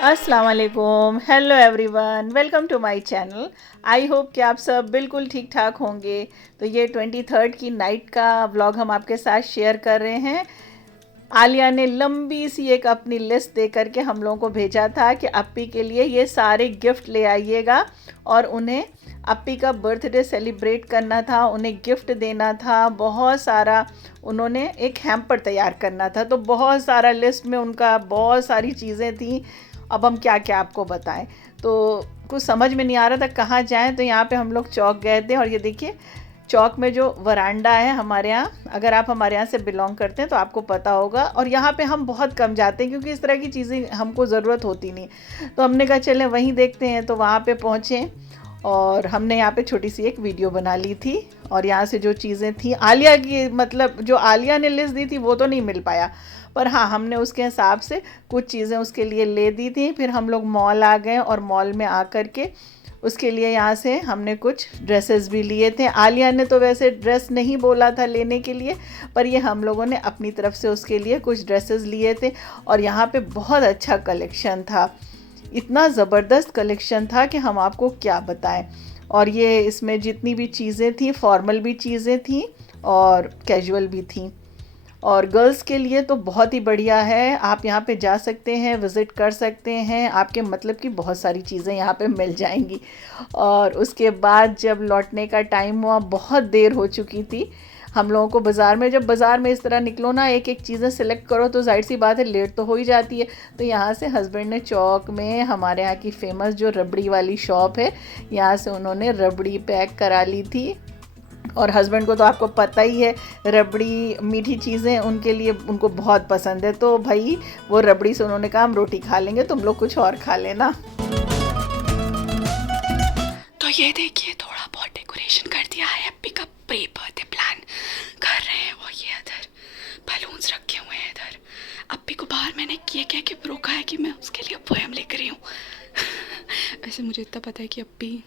अस्सलाम वालेकुम, hello everyone, welcome to my channel. I hope कि आप सब बिल्कुल ठीक ठाक होंगे। तो ये 23rd की नाइट का व्लॉग हम आपके साथ शेयर कर रहे हैं। आलिया ने लंबी सी एक अपनी लिस्ट दे करके हम लोगों को भेजा था कि अप्पी के लिए ये सारे गिफ्ट ले आइएगा और उन्हें अप्पी का बर्थडे सेलिब्रेट करना था, उन्हें गिफ्ट देना था। बहुत सारा उन्होंने एक हैम्पर तैयार करना था, तो बहुत सारा लिस्ट में उनका बहुत सारी चीज़ें थी। अब हम क्या क्या आपको बताएं, तो कुछ समझ में नहीं आ रहा था कहाँ जाएं। तो यहाँ पे हम लोग चौक गए थे और ये देखिए चौक में जो वरांडा है हमारे यहाँ, अगर आप हमारे यहाँ से बिलोंग करते हैं तो आपको पता होगा। और यहाँ पे हम बहुत कम जाते हैं क्योंकि इस तरह की चीज़ें हमको ज़रूरत होती नहीं। तो हमने कहा चलें वहीं देखते हैं, तो वहाँ पे पहुँचे और हमने यहाँ पे छोटी सी एक वीडियो बना ली थी। और यहाँ से जो चीज़ें थी आलिया की, मतलब जो आलिया ने लिस्ट दी थी वो तो नहीं मिल पाया, पर हाँ हमने उसके हिसाब से कुछ चीज़ें उसके लिए ले दी थी। फिर हम लोग मॉल आ गए और मॉल में आ कर के उसके लिए यहाँ से हमने कुछ ड्रेसेस भी लिए थे। आलिया ने तो वैसे ड्रेस नहीं बोला था लेने के लिए, पर ये हम लोगों ने अपनी तरफ से उसके लिए कुछ ड्रेसेस लिए थे। और यहाँ पे बहुत अच्छा कलेक्शन था, इतना ज़बरदस्त कलेक्शन था कि हम आपको क्या बताएं। और ये इसमें जितनी भी चीज़ें थी, फॉर्मल भी चीज़ें थी और कैजुअल भी थी। और गर्ल्स के लिए तो बहुत ही बढ़िया है, आप यहाँ पे जा सकते हैं, विज़िट कर सकते हैं, आपके मतलब की बहुत सारी चीज़ें यहाँ पे मिल जाएंगी। और उसके बाद जब लौटने का टाइम हुआ, बहुत देर हो चुकी थी हम लोगों को। बाज़ार में जब बाज़ार में इस तरह निकलो ना, एक एक चीज़ें सिलेक्ट करो तो जाहिर सी बात है लेट तो हो ही जाती है। तो यहाँ से हस्बैंड ने चौक में हमारे यहाँ की फ़ेमस जो रबड़ी वाली शॉप है, यहाँ से उन्होंने रबड़ी पैक करा ली थी। और हस्बैंड को तो आपको पता ही है, रबड़ी मीठी चीज़ें उनके लिए उनको बहुत पसंद है। तो भाई वो रबड़ी से उन्होंने कहा हम रोटी खा लेंगे, तुम लोग कुछ और खा लेना। तो ये देखिए थोड़ा बहुत डेकोरेशन कर दिया है, अप्पी का प्री बर्थडे प्लान कर रहे हैं। और ये इधर बलून्स रखे हुए हैं। इधर अप्पी को बाहर मैंने किए क्या कि रोका है कि मैं उसके लिए पोएम लिख रही हूँ। वैसे मुझे इतना पता है कि अप्पी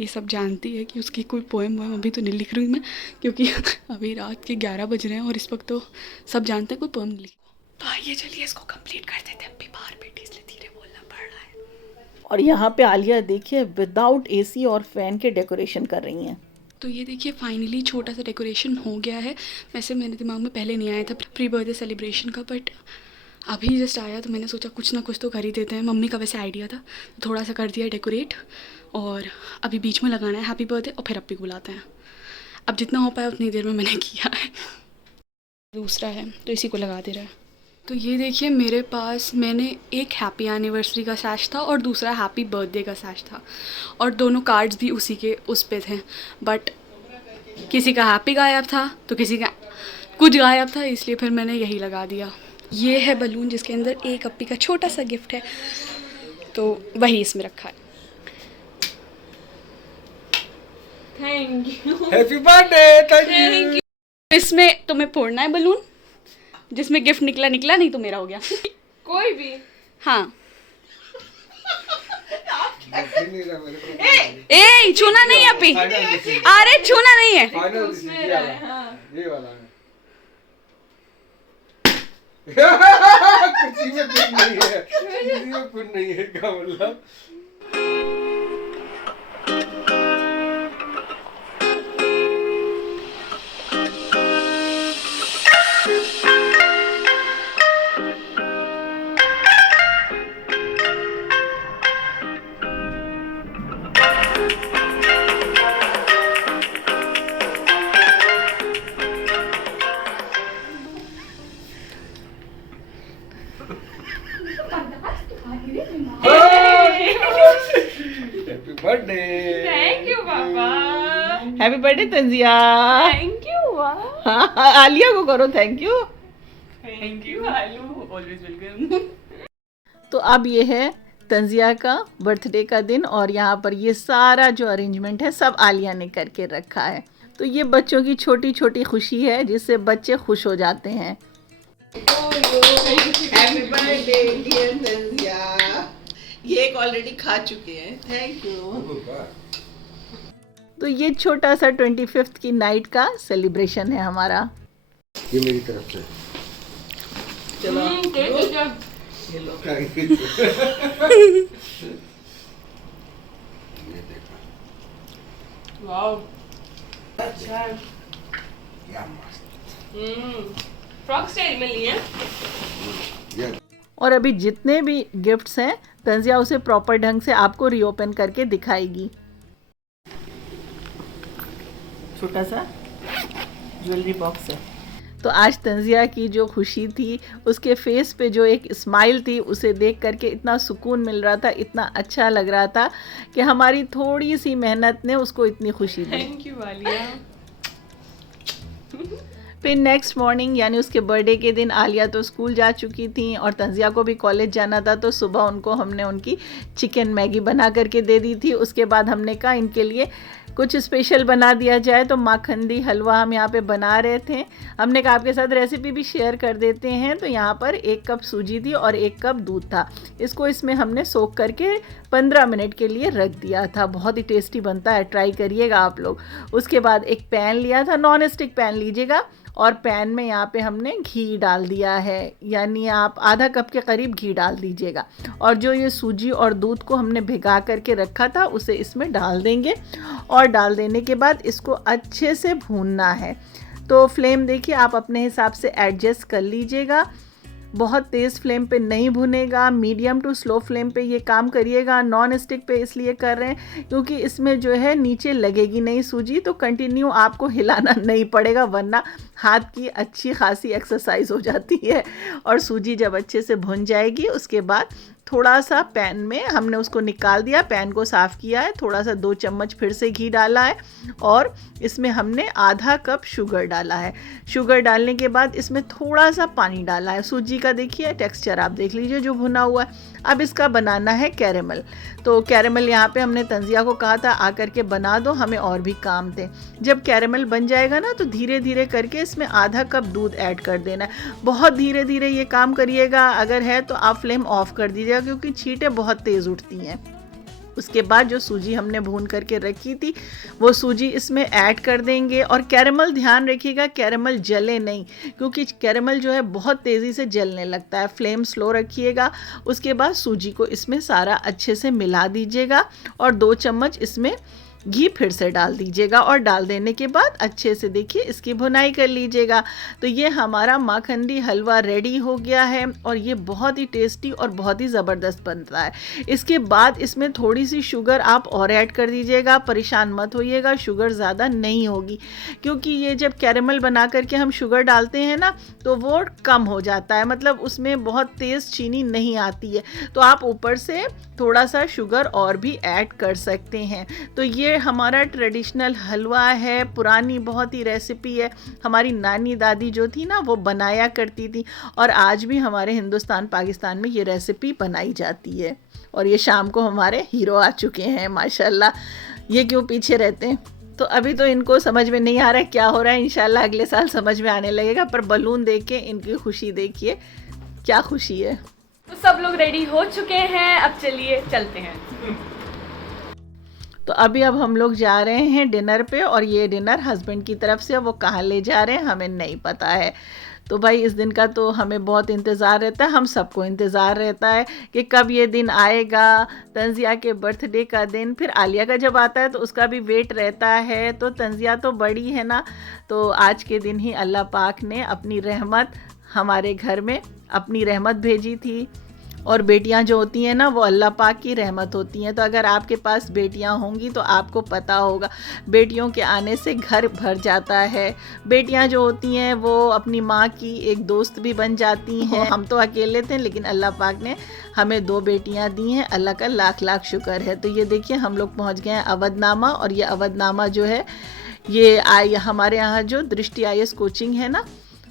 ये सब जानती है कि उसकी कोई पोएम वोएम अभी तो नहीं लिख रही हूँ मैं, क्योंकि अभी रात के 11 बज रहे हैं और इस वक्त तो सब जानते हैं कोई पोएम लिख। तो आइए चलिए इसको कंप्लीट कर देते हैं। अप्पी बाहर बैठी इसलिए धीरे बोलना पड़ रहा है। और यहाँ पे आलिया देखिए विदाउट एसी और फैन के डेकोरेशन कर रही हैं। तो ये देखिए फाइनली छोटा सा डेकोरेशन हो गया है। वैसे मेरे दिमाग में पहले नहीं आया था प्री बर्थडे सेलिब्रेशन का, बट अभी जस्ट आया तो मैंने सोचा कुछ ना कुछ तो कर ही देते हैं। मम्मी का वैसे आइडिया था, थोड़ा सा कर दिया डेकोरेट। और अभी बीच में लगाना है हैप्पी बर्थडे और फिर अप्पी को बुलाते हैं। अब जितना हो पाया उतनी देर में मैंने किया है। दूसरा है तो इसी को लगा दे रहा है। तो ये देखिए मेरे पास मैंने एक हैप्पी एनिवर्सरी का सैश था और दूसरा हैप्पी बर्थडे का सैश था, और दोनों कार्ड्स भी उसी के उस पे थे। बट किसी का हैप्पी गायब था तो किसी का कुछ गायब था, इसलिए फिर मैंने यही लगा दिया। ये है बलून जिसके अंदर एक अप्पी का छोटा सा गिफ्ट है, तो वही इसमें रखा है। Thank you. Happy birthday. Thank you. इसमें तुम्हें फोड़ना है बलून, जिसमें गिफ्ट निकला निकला, नहीं तो मेरा हो गया। कोई भी। हाँ ए छूना नहीं है अप्पी, अरे छूना नहीं है। ये वाला है। किसी में कुछ नहीं है, किसी में कुछ नहीं है क्या मतलब। Happy birthday. थैंक यू पापा। Happy birthday Tanjia. Thank you. हाँ आलिया को करो थैंक यू। थैंक यू आलू, ऑलवेज वेलकम। तो अब ये है तंजिया का बर्थडे का दिन, और यहाँ पर ये सारा जो अरेंजमेंट है सब आलिया ने करके रखा है। तो ये बच्चों की छोटी छोटी खुशी है जिससे बच्चे खुश हो जाते हैं। Happy birthday dear Tanjia. ये एक ऑलरेडी खा चुके हैं, थैंक यू। तो ये छोटा सा 25th की नाइट का सेलिब्रेशन है हमारा। ये मेरी तरफ से। चलो ये लो। ये देखो वाओ, अच्छा है। क्या मस्त। फ्रॉक स्टाइल में लिए हैं। ये और अभी जितने भी गिफ्ट्स हैं तंजिया उसे प्रॉपर ढंग से आपको रीओपन करके दिखाएगी। छोटा सा ज्वेलरी बॉक्स है। तो आज तंजिया की जो खुशी थी, उसके फेस पे जो एक स्माइल थी, उसे देख करके इतना सुकून मिल रहा था, इतना अच्छा लग रहा था कि हमारी थोड़ी सी मेहनत ने उसको इतनी खुशी दी। Thank you Alia. फिर नेक्स्ट मॉर्निंग यानी उसके बर्थडे के दिन आलिया तो स्कूल जा चुकी थी और तंजिया को भी कॉलेज जाना था, तो सुबह उनको हमने उनकी चिकन मैगी बना करके दे दी थी। उसके बाद हमने कहा इनके लिए कुछ स्पेशल बना दिया जाए, तो माखंडी हलवा हम यहाँ पे बना रहे थे। हमने कहा आपके साथ रेसिपी भी शेयर कर देते हैं। तो यहाँ पर 1 कप सूजी थी और 1 कप दूध था। इसको इसमें हमने सोख करके 15 मिनट के लिए रख दिया था। बहुत ही टेस्टी बनता है, ट्राई करिएगा आप लोग। उसके बाद एक पैन लिया था, नॉन स्टिक पैन लीजिएगा, और पैन में यहाँ पे हमने घी डाल दिया है, यानी आप आधा कप के करीब घी डाल दीजिएगा। और जो ये सूजी और दूध को हमने भिगा करके रखा था उसे इसमें डाल देंगे, और डाल देने के बाद इसको अच्छे से भूनना है। तो फ्लेम देखिए आप अपने हिसाब से एडजस्ट कर लीजिएगा। बहुत तेज़ फ्लेम पे नहीं भुनेगा, मीडियम टू स्लो फ्लेम पे ये काम करिएगा। नॉन स्टिक पे इसलिए कर रहे हैं क्योंकि इसमें जो है नीचे लगेगी नहीं सूजी, तो कंटिन्यू आपको हिलाना नहीं पड़ेगा, वरना हाथ की अच्छी खासी एक्सरसाइज हो जाती है। और सूजी जब अच्छे से भुन जाएगी उसके बाद थोड़ा सा पैन में हमने उसको निकाल दिया, पैन को साफ़ किया है, थोड़ा सा 2 चम्मच फिर से घी डाला है, और इसमें हमने आधा कप शुगर डाला है। शुगर डालने के बाद इसमें थोड़ा सा पानी डाला है। सूजी का देखिए टेक्सचर आप देख लीजिए जो भुना हुआ है। अब इसका बनाना है कैरेमल। तो कैरेमल यहाँ पे हमने तंजिया को कहा था आकर के बना दो, हमें और भी काम थे। जब कैरेमल बन जाएगा ना तो धीरे धीरे करके इसमें आधा कप दूध ऐड कर देना है। बहुत धीरे धीरे ये काम करिएगा, अगर है तो आप फ्लेम ऑफ कर दीजिएगा क्योंकि छींटें बहुत तेज़ उठती हैं। उसके बाद जो सूजी हमने भून करके रखी थी वो सूजी इसमें ऐड कर देंगे। और कैरेमल ध्यान रखिएगा कैरेमल जले नहीं, क्योंकि कैरेमल जो है बहुत तेज़ी से जलने लगता है। फ्लेम स्लो रखिएगा। उसके बाद सूजी को इसमें सारा अच्छे से मिला दीजिएगा और 2 चम्मच इसमें घी फिर से डाल दीजिएगा, और डाल देने के बाद अच्छे से देखिए इसकी भुनाई कर लीजिएगा। तो ये हमारा माखंडी हलवा रेडी हो गया है और ये बहुत ही टेस्टी और बहुत ही ज़बरदस्त बनता है। इसके बाद इसमें थोड़ी सी शुगर आप और ऐड कर दीजिएगा। परेशान मत होइएगा, शुगर ज़्यादा नहीं होगी, क्योंकि ये जब कैरेमल बना करके हम शुगर डालते हैं ना तो वो कम हो जाता है, मतलब उसमें बहुत तेज़ चीनी नहीं आती है। तो आप ऊपर से थोड़ा सा शुगर और भी ऐड कर सकते हैं। तो ये हमारा ट्रेडिशनल हलवा है, पुरानी बहुत ही रेसिपी है। हमारी नानी दादी जो थी ना वो बनाया करती थी, और आज भी हमारे हिंदुस्तान पाकिस्तान में ये रेसिपी बनाई जाती है। और ये शाम को हमारे हीरो आ चुके हैं माशाल्लाह। ये क्यों पीछे रहते हैं? तो अभी तो इनको समझ में नहीं आ रहा है क्या हो रहा है, इंशाल्लाह अगले साल समझ में आने लगेगा। पर बलून देख के इनकी खुशी देखिए, क्या खुशी है। तो सब लोग रेडी हो चुके हैं, अब चलिए चलते हैं। तो अभी अब हम लोग जा रहे हैं डिनर पे, और ये डिनर हस्बैंड की तरफ से, वो कहाँ ले जा रहे हैं हमें नहीं पता है। तो भाई इस दिन का तो हमें बहुत इंतज़ार रहता है, हम सबको इंतज़ार रहता है कि कब ये दिन आएगा, तंजिया के बर्थडे का दिन। फिर आलिया का जब आता है तो उसका भी वेट रहता है। तो तंजिया तो बड़ी है ना, तो आज के दिन ही अल्लाह पाक ने अपनी रहमत हमारे घर में अपनी रहमत भेजी थी। और बेटियां जो होती हैं ना वो अल्लाह पाक की रहमत होती हैं। तो अगर आपके पास बेटियां होंगी तो आपको पता होगा बेटियों के आने से घर भर जाता है। बेटियां जो होती हैं वो अपनी माँ की एक दोस्त भी बन जाती हैं। हम तो अकेले थे लेकिन अल्लाह पाक ने हमें 2 बेटियां दी हैं, अल्लाह का लाख लाख शुक्र है। तो ये देखिए हम लोग पहुँच गए हैं अवधनामा, और ये अवधनामा जो है ये हमारे यहाँ जो दृष्टि IAS कोचिंग है ना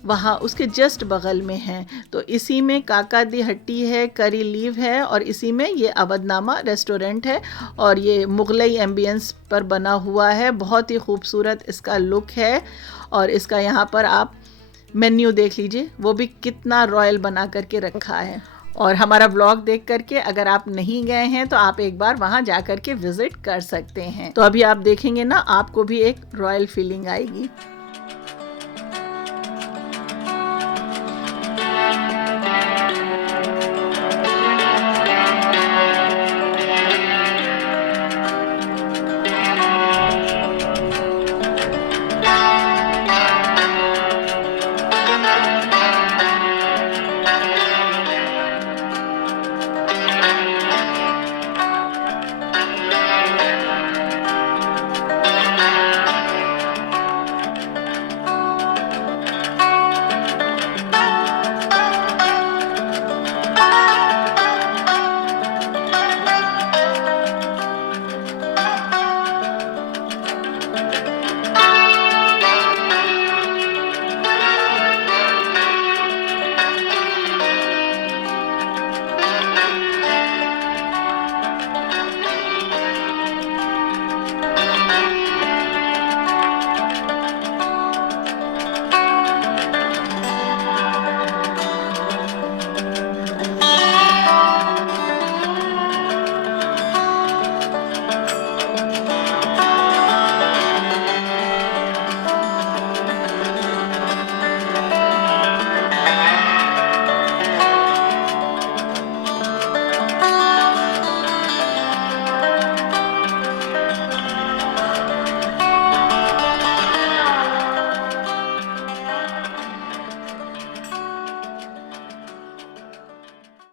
वहाँ उसके जस्ट बगल में है। तो इसी में काका दी हट्टी है, करी लीव है, और इसी में ये अवधनामा रेस्टोरेंट है। और ये मुगलई एम्बियंस पर बना हुआ है, बहुत ही खूबसूरत इसका लुक है। और इसका यहाँ पर आप मेन्यू देख लीजिए, वो भी कितना रॉयल बना करके रखा है। और हमारा व्लॉग देख करके अगर आप नहीं गए हैं तो आप एक बार वहाँ जा कर के विज़िट कर सकते हैं। तो अभी आप देखेंगे ना आपको भी एक रॉयल फीलिंग आएगी।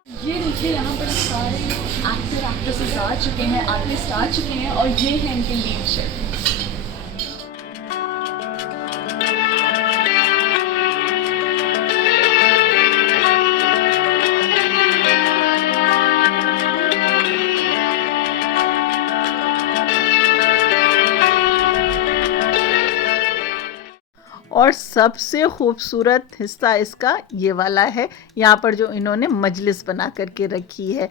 ये देखिए यहाँ पर सारे एक्टर एक्ट्रेसेस आ चुके हैं, आर्टिस्ट आ चुके हैं और ये है इनके लीड शेफ। और सबसे खूबसूरत हिस्सा इसका ये वाला है, यहाँ पर जो इन्होंने मजलिस बना करके रखी है।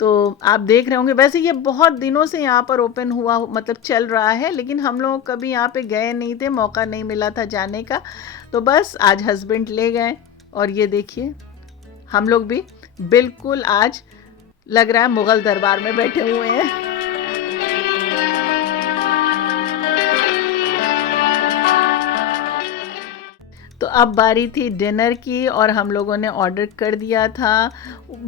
तो आप देख रहे होंगे, वैसे ये बहुत दिनों से यहाँ पर ओपन हुआ, मतलब चल रहा है, लेकिन हम लोग कभी यहाँ पे गए नहीं थे, मौका नहीं मिला था जाने का। तो बस आज हस्बैंड ले गए और ये देखिए हम लोग भी बिल्कुल आज लग रहा है मुग़ल दरबार में बैठे हुए हैं। तो अब बारी थी डिनर की और हम लोगों ने ऑर्डर कर दिया था।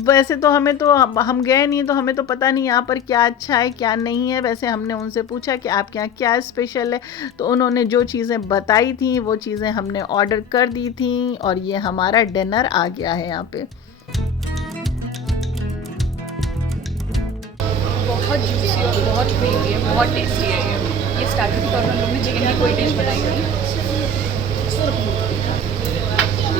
वैसे तो हम गए नहीं, तो हमें तो पता नहीं यहाँ पर क्या अच्छा है क्या नहीं है। वैसे हमने उनसे पूछा कि आपके यहाँ क्या स्पेशल है, तो उन्होंने जो चीज़ें बताई थी वो चीज़ें हमने ऑर्डर कर दी थी और ये हमारा डिनर आ गया है यहाँ पे। बहुत जूसी और बहुत क्रीमी है, बहुत टेस्टी है ये स्टार्टर के तौर पर हम लोग ने चिकन की कोई डिश बनाई थी।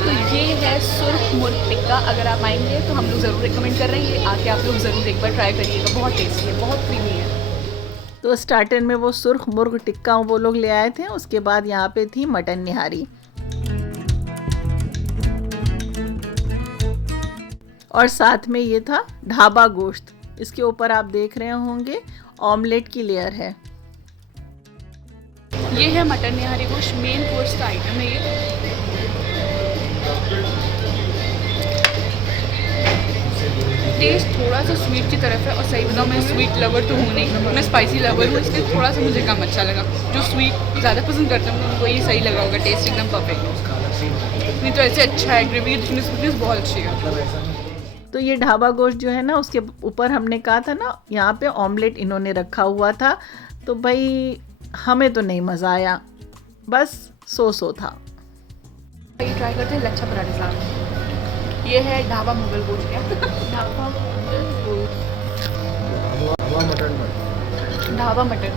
तो ये है सुर्ख मुर्ग टिक्का। अगर आप आएंगे तो हम लोग ज़रूर रिकमेंड कर रहे हैं, ये आके आप लोग ज़रूर एक बार ट्राई करिएगा। बहुत टेस्टी है, बहुत क्रीमी है। तो स्टार्टर में वो सुर्ख मुर्ग टिक्का वो लोग ले आए थे। उसके बाद यहाँ पे थी मटन निहारी और साथ में ये था ढाबा गोश्त। इसके ऊपर आप देख रहे होंगे ऑमलेट की लेयर है। ये है मटन निहारी गोश्त, मेन कोर्स का आइटम है ये। टेस्ट थोड़ा सा स्वीट की तरफ है और सही बताऊँ मैं स्वीट लवर तो हूँ नहीं, मैं स्पाइसी लवर हूँ, इसलिए थोड़ा सा मुझे कम अच्छा लगा। जो स्वीट ज़्यादा पसंद करते हैं उनको ये सही लगा होगा, टेस्ट एकदम परफेक्ट। नहीं तो ऐसे अच्छा है, ग्रेवी की थिकनेस बहुत अच्छी है। तो ये ढाबा गोश्त जो है ना, उसके ऊपर हमने कहा था ना यहाँ पे ऑमलेट इन्होंने रखा हुआ था। तो भाई हमें तो नहीं मज़ा आया, बस सो था। ये ट्राई करते हैं लच्छा पराठे साथ। ये है ढाबा मुगल गोश्त क्या ढाबा मटन, ढाबा मटन।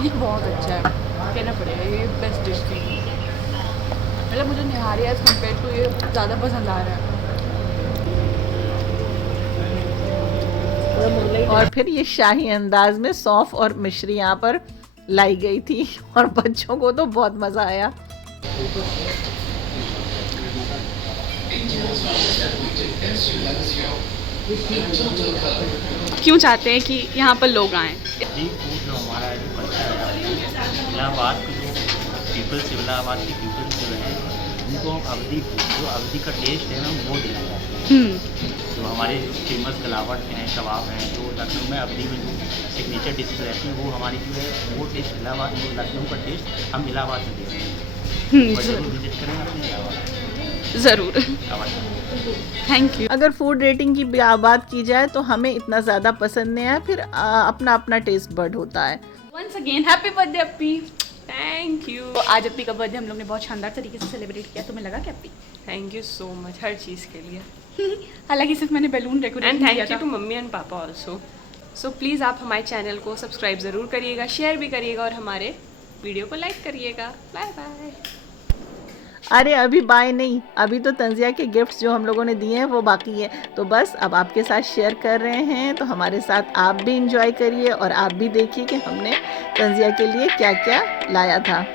ये बहुत अच्छा है, कहना पड़ेगा ये बेस्ट डिश थी। मतलब मुझे निहारी एज कम्पेयर टू ये ज़्यादा पसंद आ रहा है। और फिर ये शाही अंदाज में सौंफ और मिश्री यहाँ पर लाई गई थी और बच्चों को तो बहुत मज़ा आया। क्यों चाहते हैं कि यहाँ पर लोग आएँ? जी फूड जो हमारा जो कल्चर है, इलाहाबाद के जो पीपल्स, इलाहाबाद के पीपल्स जो हैं उनको अवधी फूड, जो अवधी का टेस्ट है ना वो देना चाहते हैं। जो हमारे फेमस कलावट हैं, कबाब हैं, जो लखनऊ में अवधी में जो सिग्नेचर डिशेज रहती हैं वो हमारी जो है वो टेस्ट इलाहाबाद, वो लखनऊ का टेस्ट हम इलाहाबाद से दे रहे हैं। और जरूर विजिट करें अपने इलाहाबाद ज़रूर। Thank you. अगर फूड रेटिंग की बात की जाए तो हमें इतना ज़्यादा पसंद नहीं है, फिर अपना अपना टेस्ट बर्ड होता है। वंस अगेन हैप्पी बर्थडे अप्पी। Thank you. तो आज अप्पी का बर्थडे हम लोग ने बहुत शानदार तरीके से सेलिब्रेट किया। तुम्हें लगा क्या अप्पी? थैंक यू सो मच हर चीज़ के लिए। हालांकि सिर्फ मैंने बैलून डेकोरेट एंड किया थैंक यू था। टू मम्मी एंड पापा ऑल्सो। सो प्लीज़ आप हमारे चैनल को सब्सक्राइब ज़रूर करिएगा, शेयर भी करिएगा और हमारे वीडियो को लाइक करिएगा। Bye bye. अरे अभी बाय नहीं, अभी तो तंजिया के गिफ्ट्स जो हम लोगों ने दिए हैं वो बाकी है। तो बस अब आपके साथ शेयर कर रहे हैं, तो हमारे साथ आप भी इंजॉय करिए और आप भी देखिए कि हमने तंजिया के लिए क्या क्या लाया था।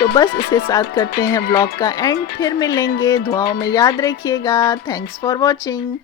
तो बस इसके साथ करते हैं व्लॉग का एंड, फिर मिलेंगे। दुआओं में याद रखिएगा। Thanks for watching.